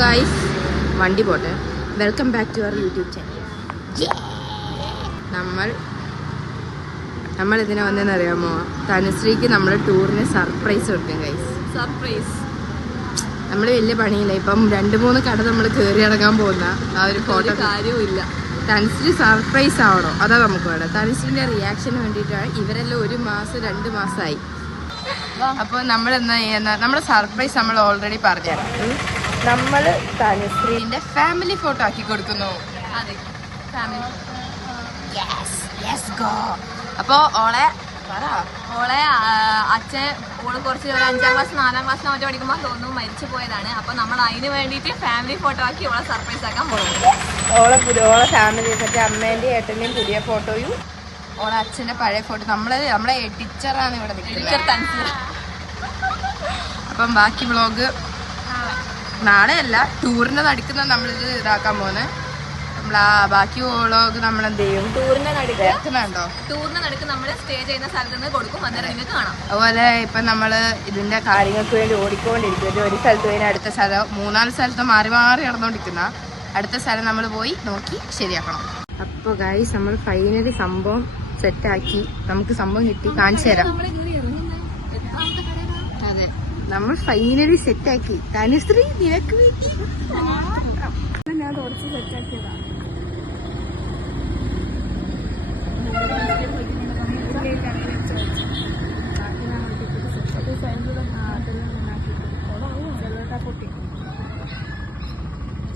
Guys, വണ്ടി പോട്ടെ. Welcome back to our YouTube channel. നമ്മൾ ഇതിനെ വന്നതെന്ന് അറിയാമോ? തനുശ്രീക്ക് നമ്മൾ ടൂറിന് സർപ്രൈസ് കൊടുക്കും ഗൈസ്. സർപ്രൈസ്. നമ്മൾ വലിയ പണിയില്ല, ഇപ്പം 2-3 കട നമ്മൾ കയറി ഇറങ്ങാൻ പോകുന്ന ആ ഒരു ഫോട്ടോ കാര്യമില്ല. തനുശ്രീ സർപ്രൈസ് ആവണോ, അതാ നമുക്ക് വേണം. തനുശ്രീന്റെ റിയാക്ഷന് വേണ്ടിയിട്ടാണ് ഇവരെല്ലാം 1 മാസം 2 മാസമായി. അപ്പോൾ നമ്മൾ എന്താ ചെയ്യുന്ന, നമ്മുടെ സർപ്രൈസ് നമ്മൾ ഓൾറെഡി പറഞ്ഞുതരാം. നമ്മൾ തനുശ്രീന്റെ ഫാമിലി ഫോട്ടോ ആക്കി കൊടുക്കുന്നു. അപ്പോ ഓളെ അച്ഛൻ കുറച്ച് 5ാം ക്ലാസ് 4ാം ക്ലാസ്സിനോ മറ്റോ പഠിക്കുമ്പോൾ തോന്നുന്നു മരിച്ചു പോയതാണ്. അപ്പൊ നമ്മൾ അതിന് വേണ്ടിയിട്ട് ഫാമിലി ഫോട്ടോ ആക്കി ഓളെ സർപ്രൈസ് ആക്കാൻ പോകുന്നു. ഓളെ ഫാമിലി മറ്റേ അമ്മേന്റെയും ഏട്ടന്റെയും പുതിയ ഫോട്ടോയും ഓളെ അച്ഛന്റെ പഴയ ഫോട്ടോ. നമ്മളെ ടീച്ചറാണ് ഇവിടെ നിൽക്കുന്നത്. അപ്പം ബാക്കി വ്ളോഗ് നാളെ അല്ല, ടൂറിന്റെ നടക്കുന്ന നമ്മളിത് ഇതാക്കാൻ പോകുന്നത്. ബാക്കി വ്ളോഗ് നമ്മൾ എന്ത് ചെയ്യും? ടൂറിന്റെ നടുക്ക് നമ്മൾ സ്റ്റേ ചെയ്യുന്ന സ്ഥലത്ത് നിന്ന് കൊടുക്കും. അന്നേരം നിങ്ങൾക്ക് കാണാം. അതുപോലെ ഇപ്പൊ നമ്മള് ഇതിന്റെ കാര്യങ്ങൾക്ക് വേണ്ടി ഓടിക്കൊണ്ടിരിക്കും. ഒരു സ്ഥലത്ത് പോയി അടുത്ത സ്ഥലം 3-4 സ്ഥലത്ത് മാറി മാറി നടന്നുകൊണ്ടിരിക്കുന്ന അടുത്ത സ്ഥലം നമ്മൾ പോയി നോക്കി ശരിയാക്കണം. അപ്പൊ ഗൈസ്, നമ്മൾ ഫൈനലി സംഭവം സെറ്റാക്കി. നമുക്ക് സംഭവം കിട്ടി, കാണിച്ചു തരാം. അതെ, നമ്മൾ ഫൈനലി സെറ്റാക്കി. തനുശ്രീ നിനക്ക് വേണ്ടി ഞാൻ കുറച്ച് സെറ്റാക്കിയതാ.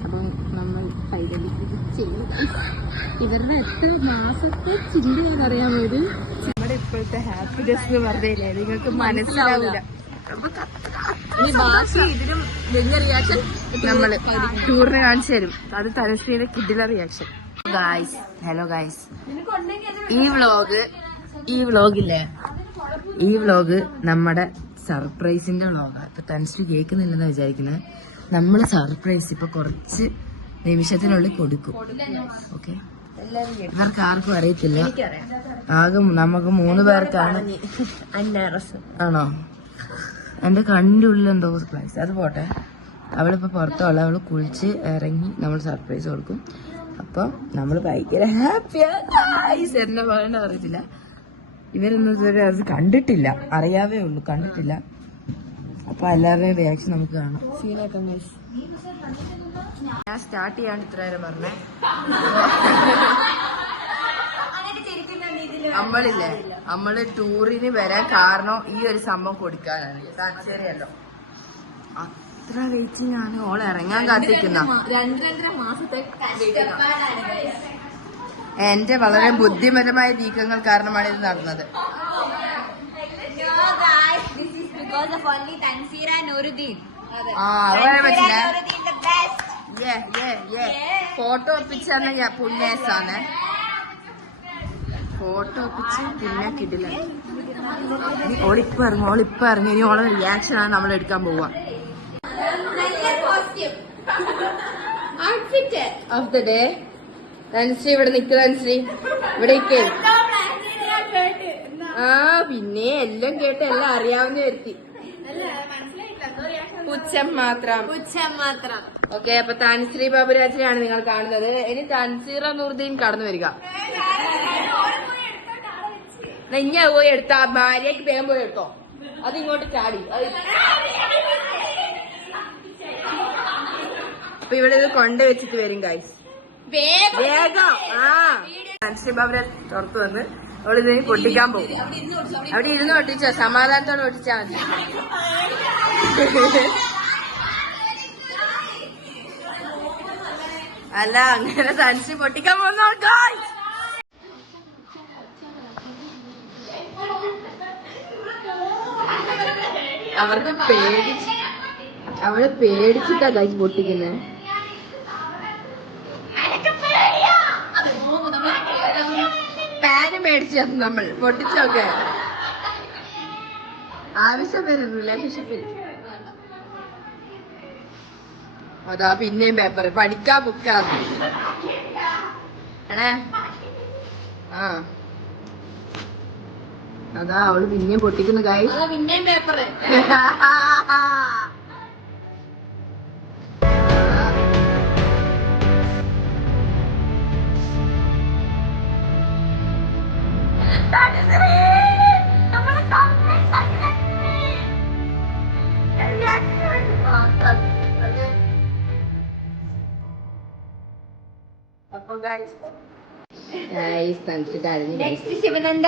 അപ്പം നമ്മൾ ഫൈനലി ചെയ്തു. ഇവരുടെ 8 മാസത്തെ ചിന്തയാണെന്നറിയാൻ വേണ്ടി നമ്മുടെ ഇപ്പോഴത്തെ ഹാപ്പിനെസ് എന്ന് പറഞ്ഞില്ലേ, നിങ്ങൾക്ക് മനസ്സിലാവില്ല. നമ്മള് ടൂറിന് കാണിച്ചു തരും. അത് തനുശ്രീയുടെ കിഡിലെ റിയാക്ഷൻ. ഗായ്സ്, ഹലോ ഗായ്സ്, ഈ വ്ളോഗ് നമ്മുടെ സർപ്രൈസിന്റെ വ്ളോഗാണ്. ഇപ്പൊ തനുശ്രീ കേൾക്കുന്നില്ലെന്ന് വിചാരിക്കുന്നത്. നമ്മള് സർപ്രൈസ് ഇപ്പൊ കുറച്ച് നിമിഷത്തിനുള്ളിൽ കൊടുക്കും. ഓക്കെ, ഇവർക്ക് ആർക്കും അറിയത്തില്ല. ആകെ നമുക്ക് 3 പേർക്കാണ്. ആണോ? എന്റെ കണ്ണിന്റെ ഉള്ളിൽ എന്തോ സർപ്രൈസ്. അത് പോട്ടെ, അവളിപ്പോ പുറത്തുള്ള, അവള് കുളിച്ച് ഇറങ്ങി നമ്മൾ സർപ്രൈസ് കൊടുക്കും. അപ്പൊ നമ്മള് ഭയങ്കര ഹാപ്പിയാണ്. എന്നെ പറയണ്ട അറിയത്തില്ല. ഇവരൊന്നും ഇതുവരെ അത് കണ്ടിട്ടില്ല, അറിയാവേ ഉള്ളൂ, കണ്ടിട്ടില്ല. അപ്പൊ എല്ലാവരുടെയും റിയാക്ഷൻ നമുക്ക് കാണാം. സീനാക്കാം ഗൈസ്. ഞാൻ സ്റ്റാർട്ട് ചെയ്യാണ്ട് ഇത്ര നേരം പറഞ്ഞേ. നമ്മള് ടൂറിന് വരാൻ കാരണം ഈ ഒരു സംഭവം കൊടുക്കാനാണ്. ശരിയല്ലോ, അത്ര വെയിറ്റിംഗ് ആണ്. ഓളെ ഇറങ്ങാൻ കാത്തിരിക്കുന്ന 2-2.5 മാസത്തെ എന്റെ വളരെ ബുദ്ധിപരമായ നീക്കങ്ങൾ കാരണമാണ് ഇത് നടന്നത്. ഫോട്ടോ ഒപ്പിച്ചാണ് പുണ്യേസാണ്. ഫോട്ടോ ഒപ്പിച്ച് പിന്നെ കിട്ടില്ല. ഓളിപ്പോ ഇറങ്ങി. ഇനി ഓളെ റിയാക്ഷൻ ആണ് നമ്മൾ എടുക്കാൻ പോവാ. Of the day. തനുശ്രീ ഇവിടെ നിൽക്കുക. തനുശ്രീ ഇവിടെ നിൽക്കേ. പിന്നെ എല്ലാം കേട്ട് എല്ലാം അറിയാവുന്ന വ്യക്തി. പുച്ഛം മാത്രം. ഓക്കെ, അപ്പൊ തനുശ്രീ ബാബുരാജിനെയാണ് നിങ്ങൾ കാണുന്നത്. ഇനി തൻസീറ നൂറുദ്ദീൻ കടന്നു വരിക. ഇഞ്ഞ പോയി എടുത്ത ഭാര്യക്ക് വേഗം പോയി എടുത്തോ. അത് ഇങ്ങോട്ട് ചാടി. അപ്പൊ ഇവിടെ ഇത് കൊണ്ടുവച്ചിട്ട് വരും ഗൈസ്. വേഗം. തൻസീർ ബാബുരാജ് പുറത്തു വന്ന് അവളിത് പൊട്ടിക്കാൻ പോകും. അവിടെ ഇരുന്ന് പൊട്ടിച്ചോ, സമാധാനത്തോടെ പൊട്ടിച്ചാ മതി. അല്ല, അങ്ങനെ തൻസീർ പൊട്ടിക്കാൻ പോകുന്ന ഗൈസ്. അവളെ പേടിച്ചിട്ടാ ഗൈസ് പൊട്ടിക്കുന്നത്. പാന് മേടിച്ചു നമ്മൾ പൊട്ടിച്ചൊക്കെ. ആവശ്യം വരും റിലേഷൻഷിപ്പിൽ. അതാ പിന്നെയും പേപ്പർ പഠിക്കാ ബുക്കാണ്. അതാ അവള് പിന്നെയും പൊട്ടിക്കുന്നു ഗൈസ്. പിന്നെയും പേപ്പർ ശിവനന്ദ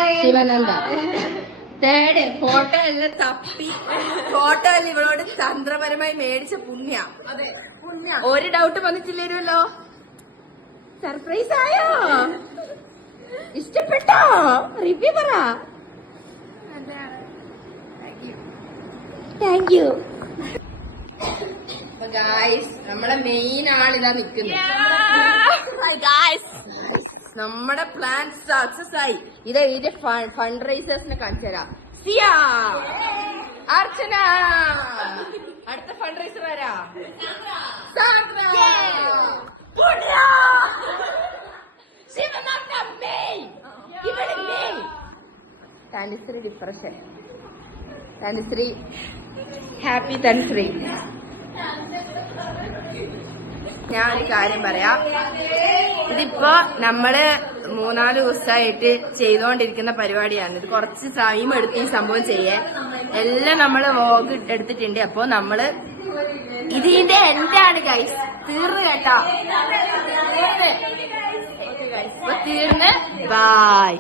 തേട് ഫോട്ടോ എല്ലാം തപ്പി ഫോട്ടോ എല്ലാം ഇവളോട് തന്ത്രപരമായി മേടിച്ച പുണ്യ ഒരു ഡൗട്ട് വന്നിട്ടില്ലല്ലോ. സർപ്രൈസ് ആയോ? ഇഷ്ടപ്പെട്ടോ? റിവ്യൂ പറ. Thank you. നമ്മളെ മെയിൻ ആളിതാ നിക്കുന്നത്. നമ്മുടെ പ്ലാൻ സക്സസ് ആയി. ഇത് ഇതിന്റെ ഫണ്ട് റൈസേഴ്സിനെ കാണിച്ചു തരാം. സിയ, അർച്ചന, അടുത്ത ഫണ്ട് റൈസർ ആരാ? തനുശ്രീ ഡിപ്രഷൻ. തനുശ്രീ ഹാപ്പി. തനുശ്രീ ഞാനൊരു കാര്യം പറയാം. ഇതിപ്പോ നമ്മള് 3-4 ദിവസമായിട്ട് ചെയ്തുകൊണ്ടിരിക്കുന്ന പരിപാടിയാണ്. ഇത് കുറച്ച് ടൈം എടുത്ത് ഈ സംഭവം ചെയ്യാൻ. എല്ലാം നമ്മള് വ്ലോഗ് എടുത്തിട്ടുണ്ട്. അപ്പൊ നമ്മള് ഇതിന്റെ എന്താണ് ഗൈസ്, തീർന്നു കേട്ടോ. തീർന്ന്. ബൈ.